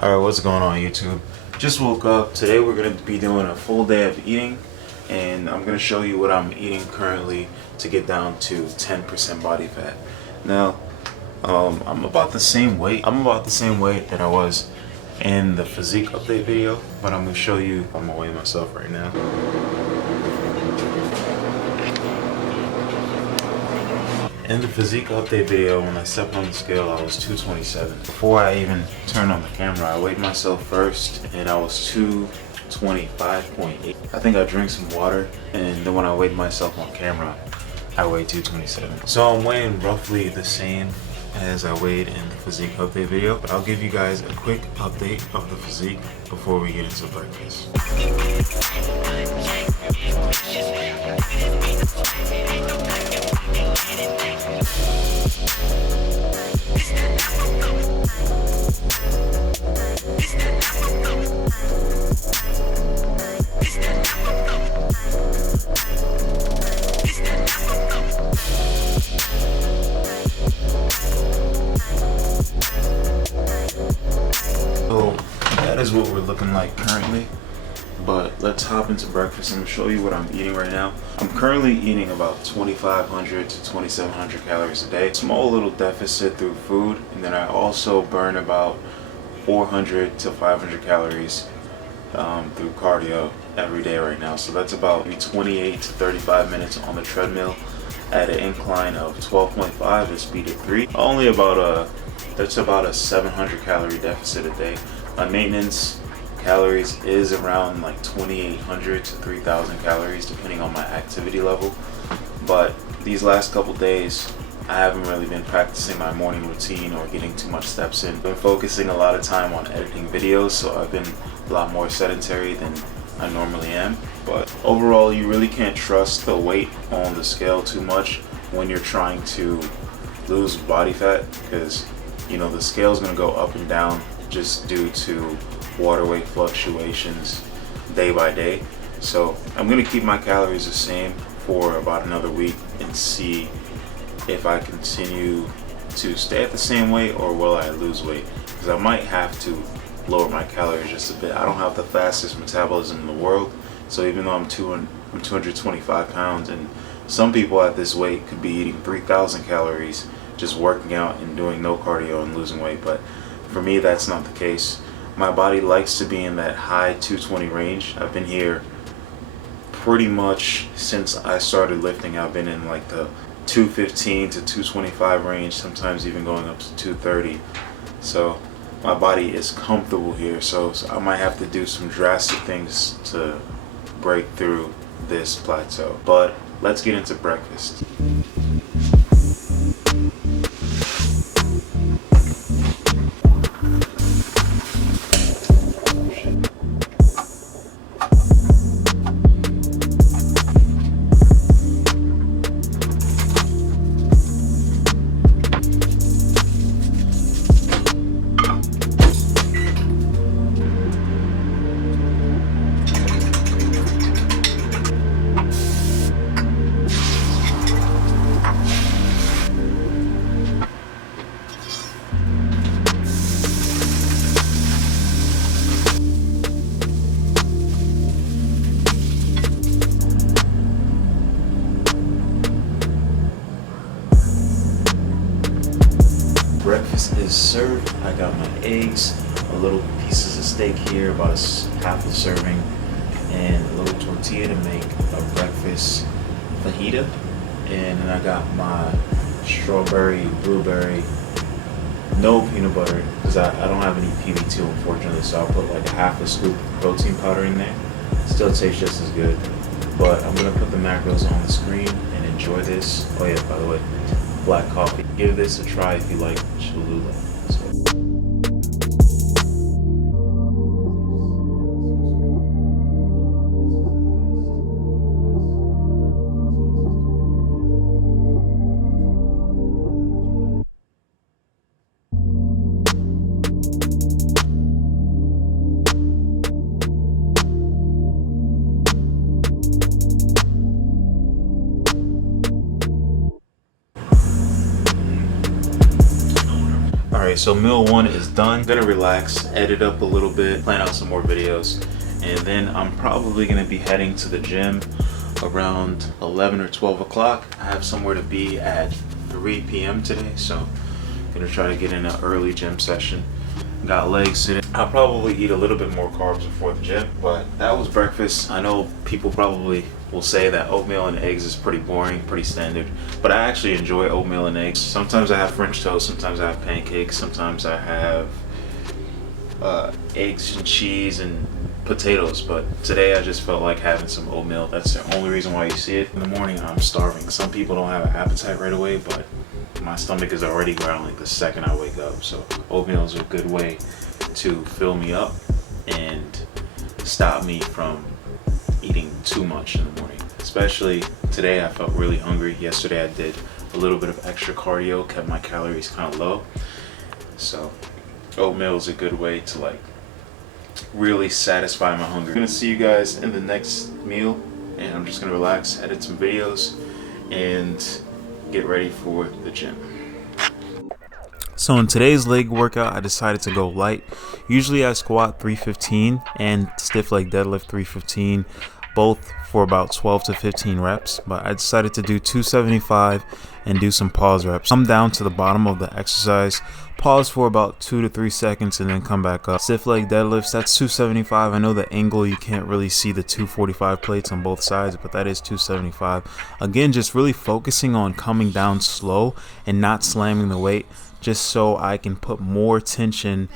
Alright, what's going on YouTube? Just woke up. Today we're going to be doing a full day of eating, and I'm going to show you what I'm eating currently to get down to 10% body fat. Now, I'm about the same weight. I'm about the same weight that I was in the physique update video, but I'm going to show you. I'm going to weigh myself right now. In the physique update video, when I stepped on the scale, I was 227. Before I even turned on the camera, I weighed myself first, and I was 225.8. I think I drank some water, and then when I weighed myself on camera, I weighed 227. So I'm weighing roughly the same as I weighed in the physique update video, but I'll give you guys a quick update of the physique before we get into breakfast. So that is what we're looking like currently, but let's hop into breakfast. I'm gonna show you what I'm eating right now. I'm currently eating about 2,500 to 2,700 calories a day. Small little deficit through food, and then I also burn about 400 to 500 calories through cardio every day right now. So that's about 28 to 35 minutes on the treadmill at an incline of 12.5 at speed of 3. That's about a 700 calorie deficit a day. My maintenance calories is around like 2,800 to 3,000 calories depending on my activity level. But these last couple days, I haven't really been practicing my morning routine or getting too much steps in. I've been focusing a lot of time on editing videos, so I've been a lot more sedentary than I normally am. But overall, you really can't trust the weight on the scale too much when you're trying to lose body fat, because the scale is going to go up and down just due to water weight fluctuations day by day. So I'm going to keep my calories the same for about another week and see if I continue to stay at the same weight or will I lose weight, because I might have to lower my calories just a bit. I don't have the fastest metabolism in the world, so even though I'm 225 pounds, and some people at this weight could be eating 3,000 calories just working out and doing no cardio and losing weight, but for me that's not the case. My body likes to be in that high 220 range. I've been here pretty much since I started lifting. I've been in like the 215 to 225 range, sometimes even going up to 230. So my body is comfortable here, so I might have to do some drastic things to break through this plateau. But let's get into breakfast. Breakfast is served. I got my eggs, a little pieces of steak here, about half a serving, and a little tortilla to make a breakfast fajita. And then I got my strawberry, blueberry, no peanut butter, because I don't have any PB2 unfortunately, so I'll put like a half a scoop of protein powder in there. Still tastes just as good. But I'm gonna put the macros on the screen and enjoy this. Oh yeah, by the way, black coffee. Give this a try if you like Cholula. so meal 1 is done. I'm gonna relax, edit up a little bit, plan out some more videos, and then I'm probably gonna be heading to the gym around 11 or 12 o'clock. I have somewhere to be at 3 p.m. today, so I'm gonna try to get in an early gym session. Got legs today. I'll probably eat a little bit more carbs before the gym, but that was breakfast. I know people probably will say that oatmeal and eggs is pretty boring, pretty standard, but I actually enjoy oatmeal and eggs. Sometimes I have French toast, sometimes I have pancakes, sometimes I have eggs and cheese and potatoes, but today I just felt like having some oatmeal. That's the only reason why you see it. In the morning I'm starving. Some people don't have an appetite right away, but my stomach is already growling the second I wake up, so oatmeal is a good way to fill me up and stop me from eating too much in the morning. Especially today, I felt really hungry. Yesterday I did a little bit of extra cardio, kept my calories kind of low, so oatmeal is a good way to like really satisfy my hunger. I'm gonna see you guys in the next meal, and I'm just gonna relax, edit some videos, and get ready for the gym. So in today's leg workout, I decided to go light. Usually I squat 315 and stiff leg deadlift 315, both for about 12 to 15 reps, but I decided to do 275 and do some pause reps. Come down to the bottom of the exercise, pause for about 2 to 3 seconds, and then come back up. Stiff leg deadlifts, that's 275. I know the angle, you can't really see the 245 plates on both sides, but that is 275. Again, just really focusing on coming down slow and not slamming the weight, just so I can put more tension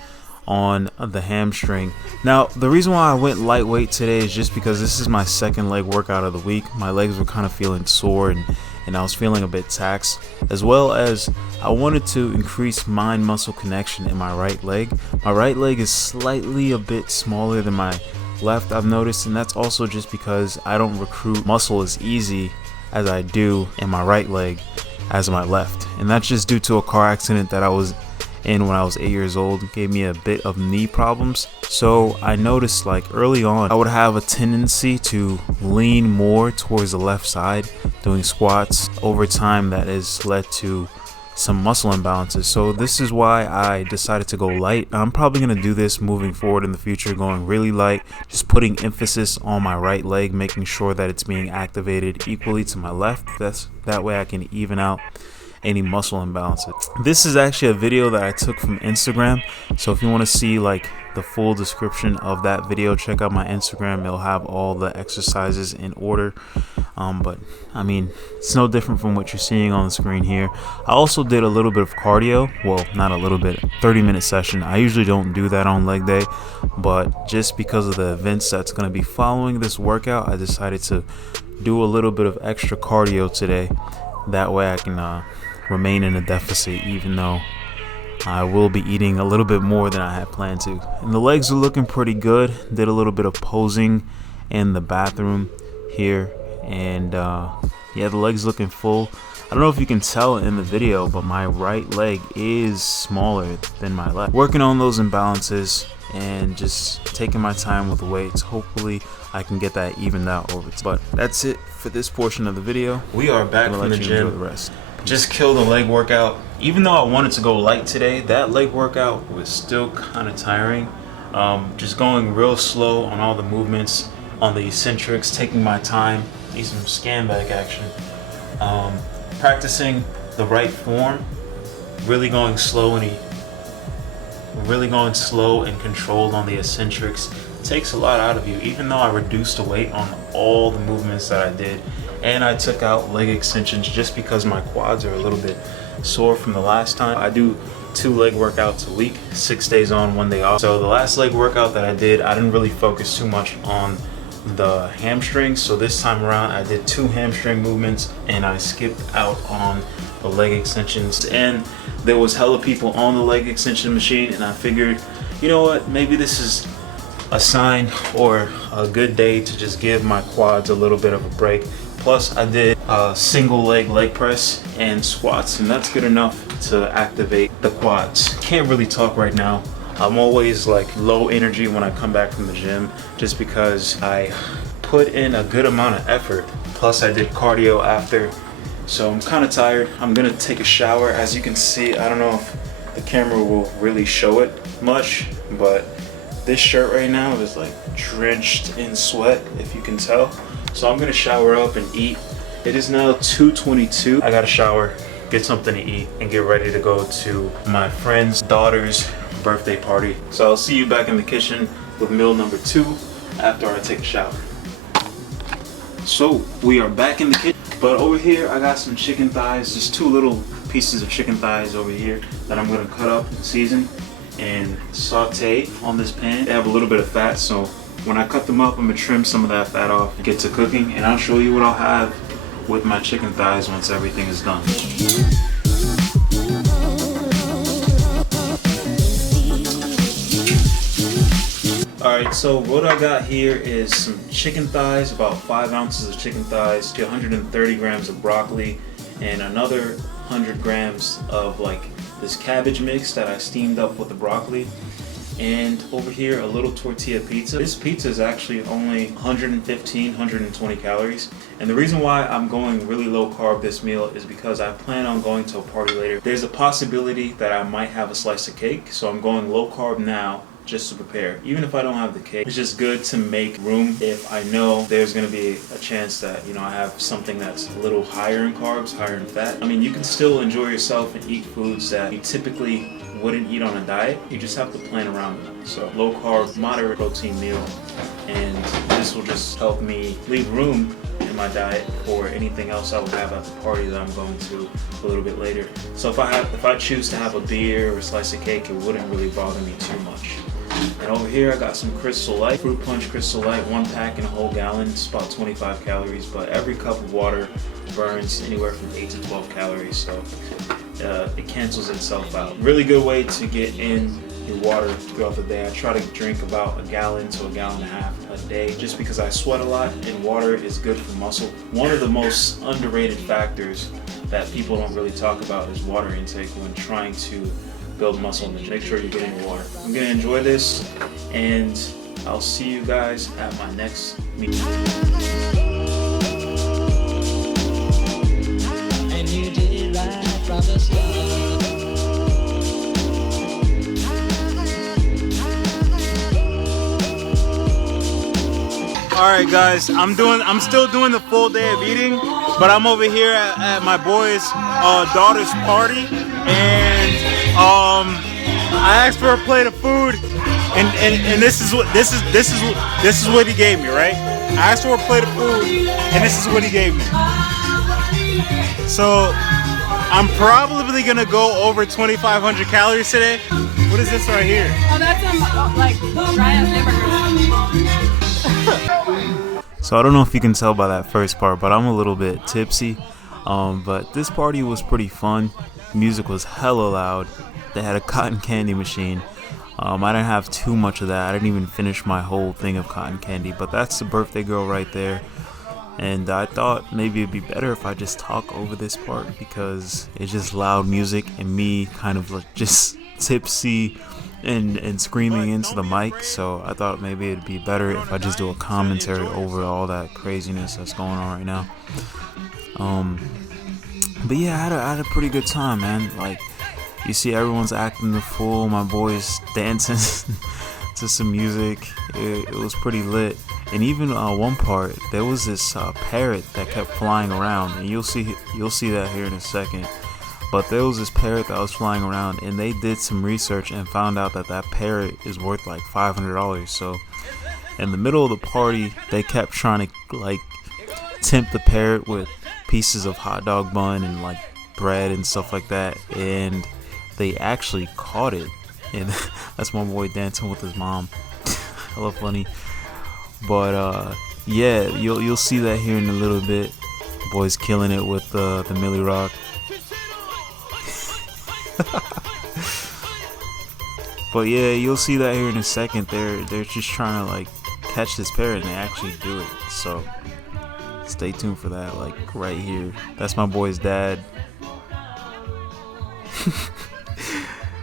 on the hamstring. Now, the reason why I went lightweight today is just because this is my second leg workout of the week. My legs were kind of feeling sore and I was feeling a bit taxed, as well as I wanted to increase mind muscle connection in my right leg. My right leg is slightly a bit smaller than my left, I've noticed, and that's also just because I don't recruit muscle as easy as I do in my right leg as my left, and that's just due to a car accident that I was in when I was 8 years old. It gave me a bit of knee problems, so I noticed like early on I would have a tendency to lean more towards the left side doing squats. Over time that has led to some muscle imbalances, so this is why I decided to go light. I'm probably going to do this moving forward in the future, going really light, just putting emphasis on my right leg, making sure that it's being activated equally to my left. That way I can even out any muscle imbalances. This is actually a video that I took from Instagram, so if you want to see like the full description of that video, check out my Instagram. It'll have all the exercises in order, but I mean, it's no different from what you're seeing on the screen here. I also did a little bit of cardio, well, not a little bit, 30-minute session. I usually don't do that on leg day, but just because of the events that's going to be following this workout, I decided to do a little bit of extra cardio today. That way I can remain in a deficit, even though I will be eating a little bit more than I had planned to. And the legs are looking pretty good. Did a little bit of posing in the bathroom here, and yeah, the legs looking full. I don't know if you can tell in the video, but my right leg is smaller than my left. Working on those imbalances and just taking my time with the weights. Hopefully I can get that evened out over time. But that's it for this portion of the video. We are back from the gym. Enjoy the rest. Just killed a leg workout. Even though I wanted to go light today, that leg workout was still kind of tiring. Just going real slow on all the movements, on the eccentrics, taking my time. Need some scan bag action. Practicing the right form, really going slow and controlled on the eccentrics. Takes a lot out of you. Even though I reduced the weight on all the movements that I did, and I took out leg extensions just because my quads are a little bit sore from the last time. I do 2 leg workouts a week, 6 days on, 1 day off. So the last leg workout that I did, I didn't really focus too much on the hamstrings, so this time around I did 2 hamstring movements and I skipped out on the leg extensions. And there was hella people on the leg extension machine, and I figured, you know what, maybe this is a sign or a good day to just give my quads a little bit of a break. Plus I did a single leg press and squats, and that's good enough to activate the quads. Can't really talk right now. I'm always like low energy when I come back from the gym, just because I put in a good amount of effort. Plus I did cardio after, so I'm kind of tired. I'm gonna take a shower. As you can see, I don't know if the camera will really show it much, but this shirt right now is like drenched in sweat, if you can tell. So I'm gonna shower up and eat. It is now 2:22. I gotta shower, get something to eat, and get ready to go to my friend's daughter's birthday party. So I'll see you back in the kitchen with meal number 2 after I take a shower. So we are back in the kitchen, but over here I got some chicken thighs, just 2 little pieces of chicken thighs over here that I'm gonna cut up and season and saute on this pan. They have a little bit of fat, so when I cut them up, I'm gonna trim some of that fat off, get to cooking, and I'll show you what I'll have with my chicken thighs once everything is done. Alright, so what I got here is some chicken thighs, about 5 ounces of chicken thighs, to 130 grams of broccoli, and another 100 grams of like this cabbage mix that I steamed up with the broccoli. And over here, a little tortilla pizza. This pizza is actually only 115, 120 calories. And the reason why I'm going really low carb this meal is because I plan on going to a party later. There's a possibility that I might have a slice of cake, so I'm going low carb now just to prepare. Even if I don't have the cake, it's just good to make room if I know there's gonna be a chance that, you know, I have something that's a little higher in carbs, higher in fat. I mean, you can still enjoy yourself and eat foods that you typically wouldn't eat on a diet. You just have to plan around them. So low carb, moderate protein meal, and this will just help me leave room in my diet for anything else I would have at the party that I'm going to a little bit later. So if I choose to have a beer or a slice of cake, it wouldn't really bother me too much. And over here I got some Crystal Light, Fruit Punch Crystal Light, 1 pack in a whole gallon. It's about 25 calories, but every cup of water burns anywhere from 8 to 12 calories, so it cancels itself out. Really good way to get in your water throughout the day. I try to drink about 1 gallon to 1.5 gallons a day, just because I sweat a lot and water is good for muscle. One of the most underrated factors that people don't really talk about is water intake when trying to build muscle in the gym. Make sure you're getting your water. I'm gonna enjoy this, and I'll see you guys at my next meeting. And you did right from the start. All right, guys, I'm still doing the full day of eating, but I'm over here at my boy's daughter's party, and I asked for a plate of food, and this is what he gave me, right? I asked for a plate of food, and this is what he gave me. So I'm probably gonna go over 2,500 calories today. What is this right here? Oh, that's like dry ass hamburgers. So I don't know if you can tell by that first part, but I'm a little bit tipsy. But this party was pretty fun. Music was hella loud. They had a cotton candy machine. I didn't have too much of that. I didn't even finish my whole thing of cotton candy, but that's the birthday girl right there. And I thought maybe it'd be better if I just talk over this part, because it's just loud music and me kind of like just tipsy and screaming into the mic. So I thought maybe it'd be better if I just do a commentary over all that craziness that's going on right now. But yeah, I had a pretty good time, man. Like, you see everyone's acting the fool, my boys dancing to some music. It was pretty lit. And even one part, there was this parrot that kept flying around, and you'll see that here in a second. But there was this parrot that was flying around, and they did some research and found out that that parrot is worth like $500. So in the middle of the party, they kept trying to like tempt the parrot with pieces of hot dog bun and like bread and stuff like that, and they actually caught it. And that's my boy dancing with his mom. Hella funny. But yeah, you'll see that here in a little bit. Boys killing it with the Millie Rock. But yeah, you'll see that here in a second. They're just trying to like catch this parrot, and they actually do it. So stay tuned for that, like right here. That's my boy's dad.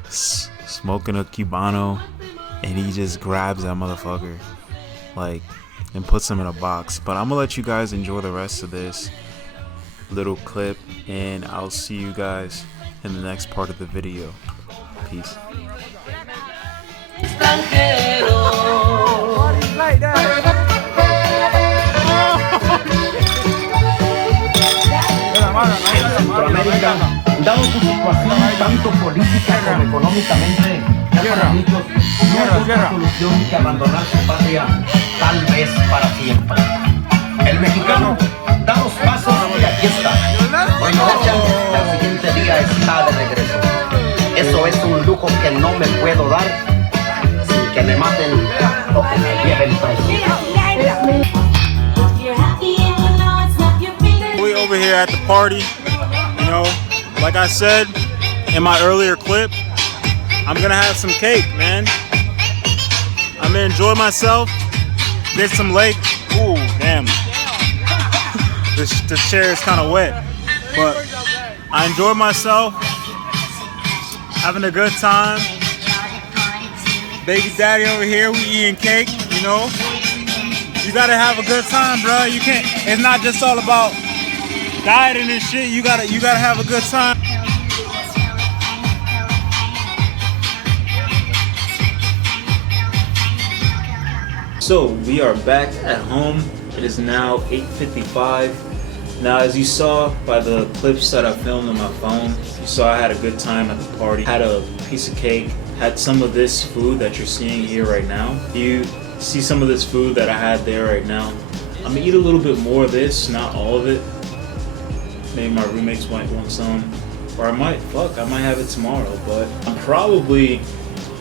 Smoking a Cubano, and he just grabs that motherfucker like and puts him in a box. But I'm gonna let you guys enjoy the rest of this little clip, and I'll see you guys in the next part of the video. Peace. Centroamérica, dado su situación tanto política como económicamente, ya para muchos no hay otra solución que abandonar su patria, tal vez para siempre. El mexicano da dos pasos y aquí está. Hoy lo echan y al siguiente día está de regreso. Eso es un lujo que no me puedo dar sin que me maten o que me lleven preso. We over here at the party, you know, like I said in my earlier clip, I'm gonna have some cake, man. I'm gonna enjoy myself, get some leg. Ooh, damn. The chair is kind of wet, but I enjoy myself, having a good time. Baby daddy over here, we eating cake, you know. You gotta have a good time, bro. You can't, it's not just all about dieting and shit. You gotta have a good time. So we are back at home. It is now 8:55. Now, as you saw by the clips that I filmed on my phone, you saw I had a good time at the party. Had a piece of cake, had some of this food that you're seeing here right now. You see some of this food that I had there right now. I'm gonna eat a little bit more of this, not all of it. Maybe my roommates might want some, or I might have it tomorrow, but I'm probably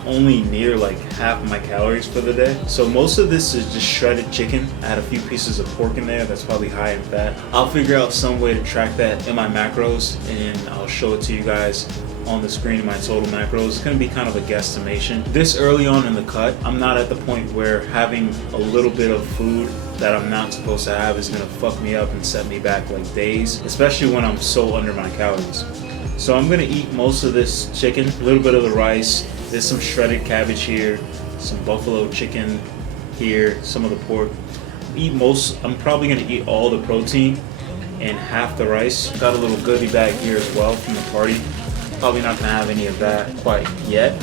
only near like half my calories for the day. So most of this is just shredded chicken. I had a few pieces of pork in there that's probably high in fat. I'll figure out some way to track that in my macros and I'll show it to you guys on the screen in my total macros. It's gonna be kind of a guesstimation. This early on in the cut, I'm not at the point where having a little bit of food that I'm not supposed to have is gonna fuck me up and set me back like days, especially when I'm so under my calories. So I'm gonna eat most of this chicken, a little bit of the rice. There's some shredded cabbage here, some buffalo chicken here, some of the pork. I'm probably gonna eat all the protein and half the rice. Got a little goodie bag here as well from the party. Probably not gonna have any of that quite yet.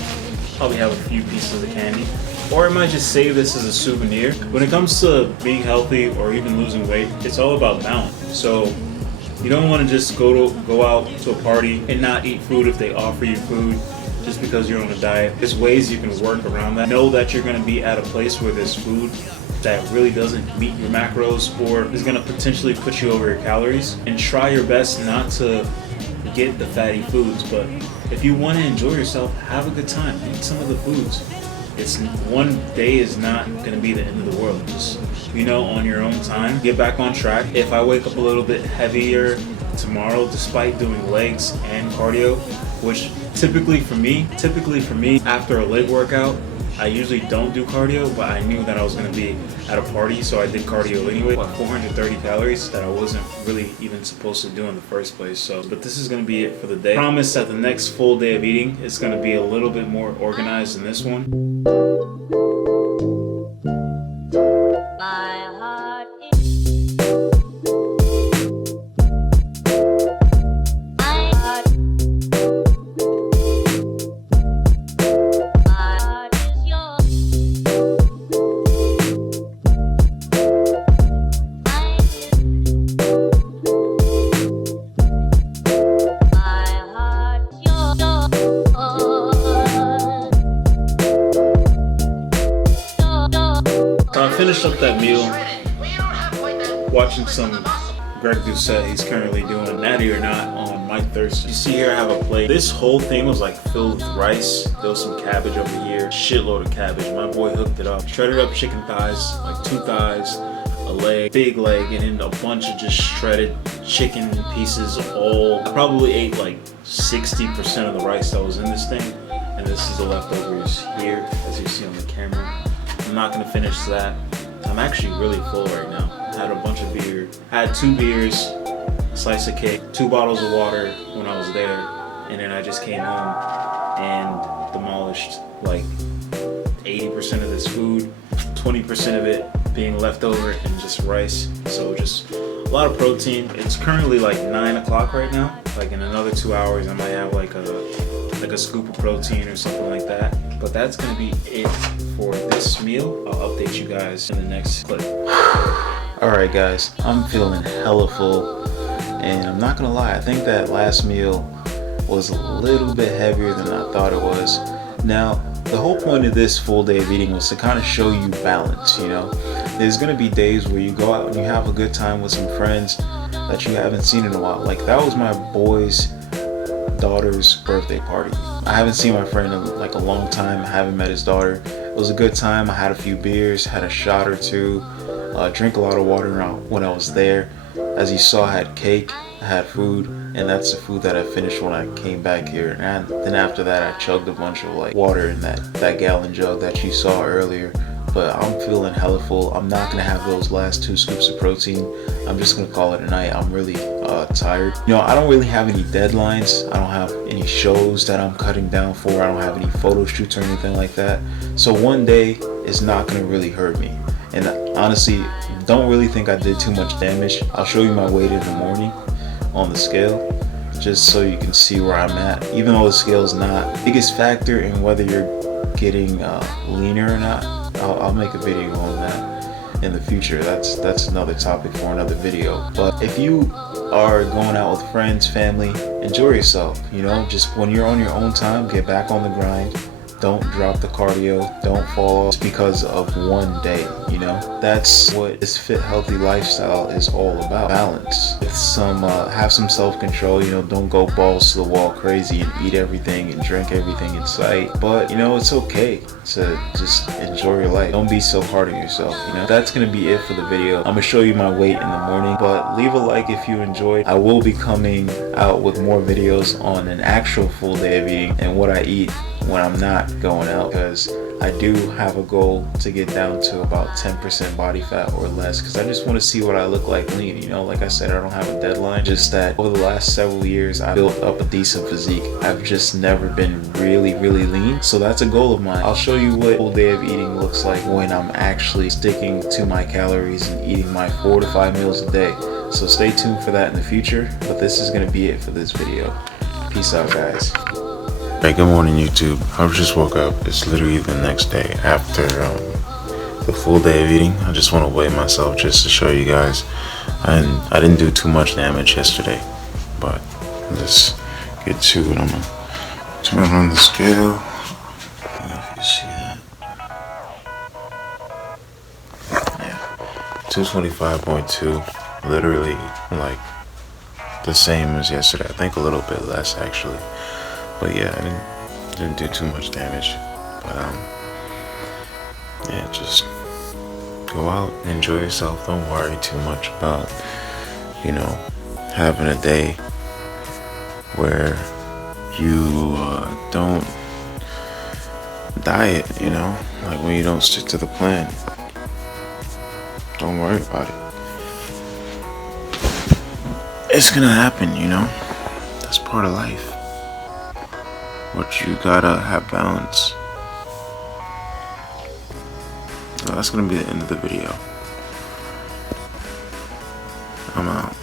Probably have a few pieces of candy. Or I might just save this as a souvenir. When it comes to being healthy or even losing weight, it's all about balance. So you don't wanna just go out to a party and not eat food if they offer you food just because you're on a diet. There's ways you can work around that. Know that you're gonna be at a place where there's food that really doesn't meet your macros or is gonna potentially put you over your calories, and try your best not to get the fatty foods. But if you wanna enjoy yourself, have a good time, eat some of the foods. It's one day is not gonna be the end of the world. Just, on your own time, get back on track. If I wake up a little bit heavier tomorrow, despite doing legs and cardio, which typically for me, after a leg workout, I usually don't do cardio, but I knew that I was gonna be at a party, so I did cardio anyway. About 430 calories that I wasn't really even supposed to do in the first place. But this is gonna be it for the day. I promise that the next full day of eating is gonna be a little bit more organized than this one. Finished up that meal, watching some Greg Doucette. He's currently doing Natty or Not on Mike Thurston. You see here I have a plate. This whole thing was like filled with rice. There was some cabbage over here, shitload of cabbage. My boy hooked it up. Shredded up chicken thighs, like 2 thighs, a leg, big leg, and then a bunch of just shredded chicken pieces. I probably ate like 60% of the rice that was in this thing, and this is the leftovers here, as you see on the camera. I'm not gonna finish that. I'm actually really full right now. I had a bunch of beer. I had 2 beers, a slice of cake, 2 bottles of water when I was there, and then I just came home and demolished like 80% of this food, 20% of it being leftover and just rice. So just a lot of protein. It's currently like 9 o'clock right now. Like in another 2 hours I might have like a like a scoop of protein or something like that. But that's gonna be it for this meal. I'll update you guys in the next clip. Alright guys, I'm feeling hella full, and I'm not gonna lie, I think that last meal was a little bit heavier than I thought it was. Now, the whole point of this full day of eating was to kind of show you balance, you know? There's gonna be days where you go out and you have a good time with some friends that you haven't seen in a while. Like, that was my boy's daughter's birthday party. I haven't seen my friend in like a long time. I haven't met his daughter. It was a good time. I had a few beers, had a shot or two, drank a lot of water when I was there. As you saw, I had cake, I had food, and that's the food that I finished when I came back here. And then after that, I chugged a bunch of like water in that gallon jug that you saw earlier. But I'm feeling hella full. I'm not gonna have those last 2 scoops of protein. I'm just gonna call it a night. I'm really tired. You know, I don't really have any deadlines. I don't have any shows that I'm cutting down for. I don't have any photo shoots or anything like that. So one day is not gonna really hurt me. And honestly, don't really think I did too much damage. I'll show you my weight in the morning on the scale, just so you can see where I'm at. Even though the scale is not the biggest factor in whether you're getting leaner or not, I'll make a video on that in the future. That's another topic for another video. But if you are going out with friends, family, enjoy yourself. You know, just when you're on your own time, get back on the grind. Don't drop the cardio. Don't fall off because of one day. You know, that's what this fit, healthy lifestyle is all about. Balance with some, have some self-control. You know, don't go balls to the wall crazy and eat everything and drink everything in sight. But you know, it's okay to just enjoy your life. Don't be so hard on yourself. You know, that's gonna be it for the video. I'm gonna show you my weight in the morning. But leave a like if you enjoyed. I will be coming out with more videos on an actual full day of eating and what I eat when I'm not going out, because I do have a goal to get down to about 10% body fat or less, because I just want to see what I look like lean. You know, like I said, I don't have a deadline, just that over the last several years I built up a decent physique. I've just never been really lean, so that's a goal of mine. I'll show you what a full day of eating looks like when I'm actually sticking to my calories and eating my 4 to 5 meals a day. So stay tuned for that in the future, but this is going to be it for this video. Peace out, guys. Hey, good morning YouTube. I just woke up. It's literally the next day after the full day of eating. I just want to weigh myself just to show you guys. And I didn't do too much damage yesterday, but let's get to it. I'm gonna turn on the scale. I don't know if you see that. Yeah, 225.2. Literally like the same as yesterday. I think a little bit less actually. But yeah, I didn't do too much damage. But yeah, just go out and enjoy yourself. Don't worry too much about, you know, having a day where you don't diet, you know, like when you don't stick to the plan. Don't worry about it. It's gonna happen, you know. That's part of life. But you gotta have balance. So that's gonna be the end of the video. I'm out.